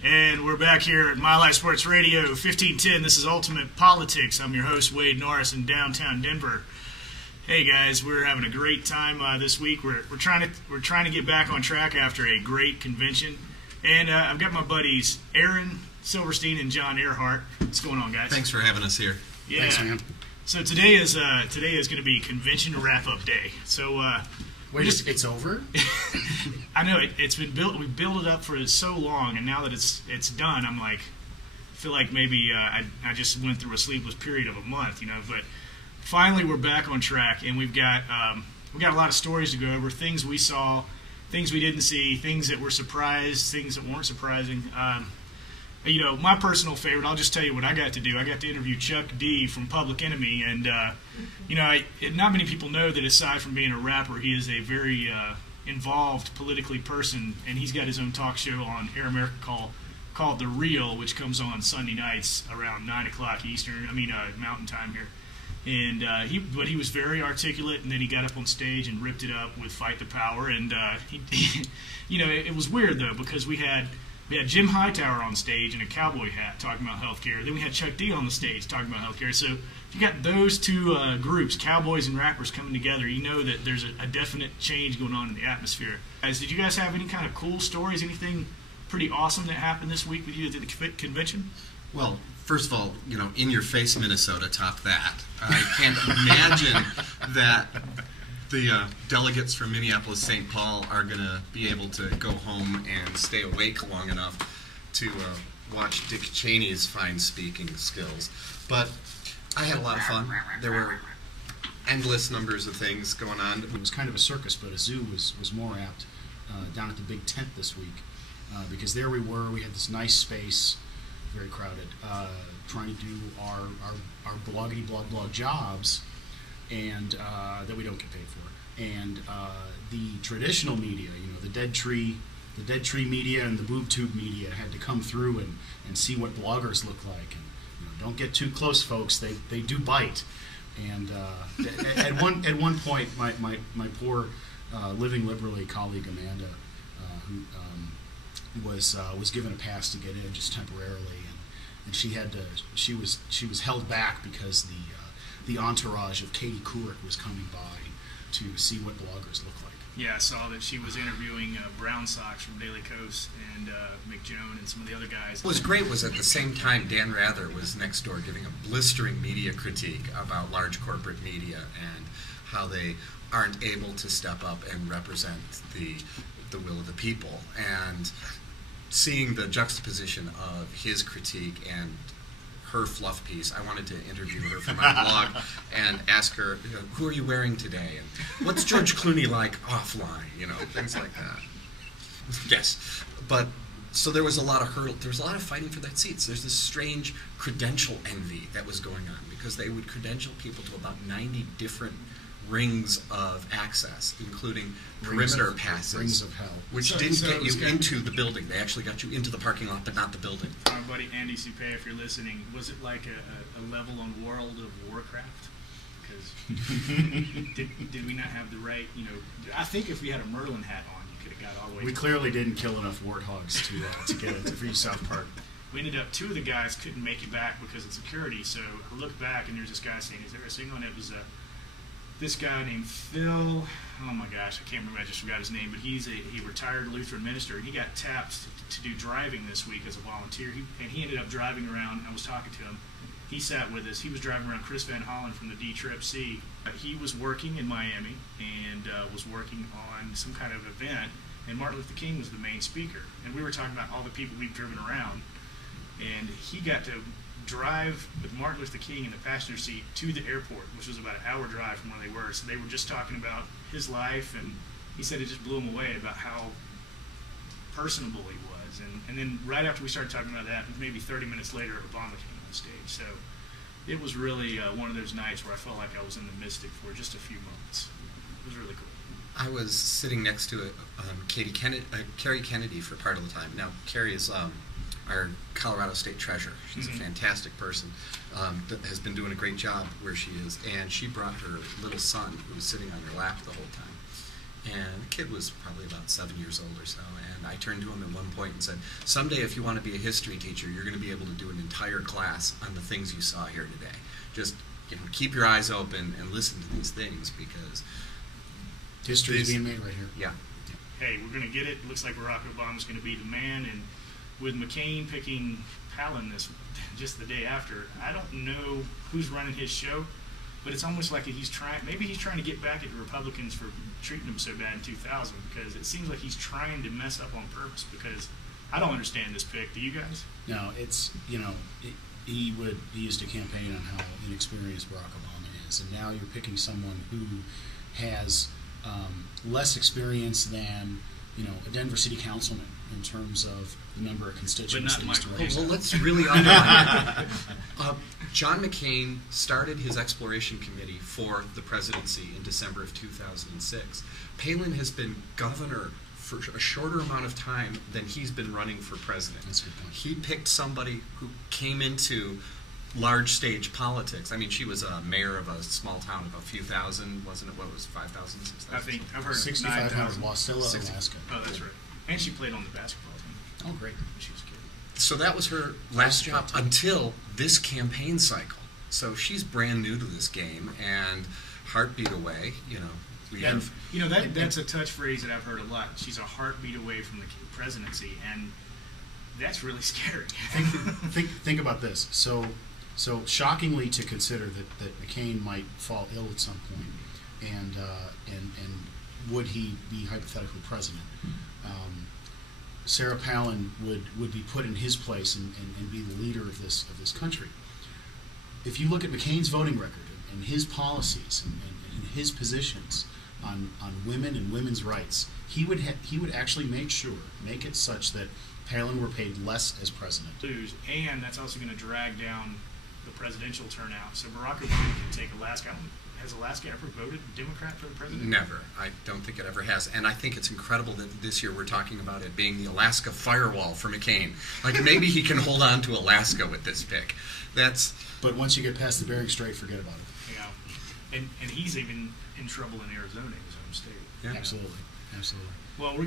And we're back here at My Life Sports Radio 1510. This is Ultimate Politics. I'm your host, Wade Norris, in downtown Denver. Hey guys, we're having a great time this week. We're trying to get back on track after a great convention. And I've got my buddies Aaron Silverstein and John Earhart. What's going on, guys? Thanks for having us here. Yeah. Thanks, man. So today is going to be convention wrap-up day. So wait, it's over? I know it's been built. We built it up for so long, and now that it's done, I'm like, I feel like maybe I just went through a sleepless period of a month, you know. But finally, we're back on track, and we've got a lot of stories to go over. Things we saw, things we didn't see, things that were surprised, things that weren't surprising. You know, my personal favorite, I'll just tell you what I got to do. I got to interview Chuck D from Public Enemy, and, you know, not many people know that aside from being a rapper, he is a very involved politically person, and he's got his own talk show on Air America called The Real, which comes on Sunday nights around 9 o'clock Mountain Time here. And but he was very articulate, and then he got up on stage and ripped it up with Fight the Power, and you know, it was weird though, because we had Jim Hightower on stage in a cowboy hat talking about healthcare. Then we had Chuck D on the stage talking about healthcare. So if you got those two groups, cowboys and rappers, coming together, you know that there's a definite change going on in the atmosphere. Guys, did you guys have any kind of cool stories, anything pretty awesome that happened this week with you at the convention? Well, first of all, you know, in your face, Minnesota, top that. I can't imagine that the delegates from Minneapolis-St. Paul are going to be able to go home and stay awake long enough to watch Dick Cheney's fine speaking skills. But I had a lot of fun. There were endless numbers of things going on. It was kind of a circus, but a zoo was more apt down at the Big Tent this week, because there we had this nice space, very crowded, trying to do our bloggity-blog jobs, and that we don't get paid for. And the traditional media, you know, the dead tree media and the boob tube media had to come through and see what bloggers look like. And you know, don't get too close, folks. They do bite. And at one point, my poor living liberally colleague Amanda, who was given a pass to get in just temporarily, and she was held back because the entourage of Katie Couric was coming by to see what bloggers look like. Yeah, I saw that she was interviewing Brown Sox from Daily Kos and McJoan and some of the other guys. What was great was at the same time Dan Rather was next door giving a blistering media critique about large corporate media and how they aren't able to step up and represent the will of the people. And seeing the juxtaposition of his critique and her fluff piece, I wanted to interview her for my blog and ask her, you know, who are you wearing today? And what's George Clooney like offline? You know, things like that. Yes. But so there was a lot of hurdle. There was a lot of fighting for that seats. There's this strange credential envy that was going on because they would credential people to about 90 different rings of access, including perimeter passes, rings of hell, which didn't get you into the building. They actually got you into the parking lot, but not the building. My buddy Andy Supay, if you're listening, was it like a level on World of Warcraft? Because did we not have the right, you know, I think if we had a Merlin hat on, you could have got all the way. We clearly didn't kill enough warthogs to get into Free South Park. We ended up, two of the guys couldn't make it back because of security, so I looked back and there's this guy saying, is there a signal? And it was this guy named Phil, oh my gosh, I can't remember, I just forgot his name, but he's a retired Lutheran minister, and he got tapped to do driving this week as a volunteer, and he ended up driving around. I was talking to him. He sat with us. He was driving around Chris Van Hollen from the D-Trip-C. He was working in Miami and was working on some kind of event, and Martin Luther King was the main speaker. And we were talking about all the people we've driven around, and he got to drive with Martin Luther King in the passenger seat to the airport, which was about an hour drive from where they were. So they were just talking about his life, and he said it just blew him away about how personable he was. And then right after we started talking about that, maybe 30 minutes later, Obama came on the stage. So it was really one of those nights where I felt like I was in the Mystic for just a few moments. It was really cool. I was sitting next to Carrie Kennedy for part of the time. Now, Carrie is our Colorado State treasurer. She's a fantastic person that has been doing a great job where she is. And she brought her little son, who was sitting on her lap the whole time. And the kid was probably about 7 years old or so. And I turned to him at one point and said, someday if you want to be a history teacher, you're going to be able to do an entire class on the things you saw here today. Just keep your eyes open and listen to these things, because history is being made right here. Yeah. Hey, we're going to get it. It looks like Barack Obama's going to be the man. And with McCain picking Pallin just the day after, I don't know who's running his show, but it's almost like maybe he's trying to get back at the Republicans for treating him so bad in 2000, because it seems like he's trying to mess up on purpose, because I don't understand this pick. Do you guys? No, it's, he used to campaign on how inexperienced Barack Obama is, and now you're picking someone who has less experience than a Denver City Councilman in terms of the number of constituents. But not Michael. Well, let's really underline it. John McCain started his exploration committee for the presidency in December of 2006. Pallin has been governor for a shorter amount of time than he's been running for president. That's a good point. He picked somebody who came into large stage politics. I mean, she was a mayor of a small town of a few thousand, wasn't it? What was it, 5,000, 6,000? I think I've heard 6,500, 9,000. Wasilla, Alaska. Oh, that's right. And she played on the basketball team. Oh, great. She was good. So that was her last job until this campaign cycle. So she's brand new to this game, and heartbeat away, we have... That's a touch phrase that I've heard a lot. She's a heartbeat away from the presidency, and that's really scary. Think about this. So shockingly to consider that McCain might fall ill at some point, and would he be hypothetically president? Sarah Pallin would be put in his place and be the leader of this country. If you look at McCain's voting record and his policies and his positions on women and women's rights, he would actually make it such that Pallin were paid less as president. And that's also going to drag down the presidential turnout. So Barack Obama can take Alaska. Has Alaska ever voted Democrat for the president? Never. I don't think it ever has. And I think it's incredible that this year we're talking about it being the Alaska firewall for McCain. Like, maybe he can hold on to Alaska with this pick. But once you get past the Bering Strait, forget about it. Yeah. And he's even in trouble in Arizona, his home state. Yeah. Absolutely. Well, we're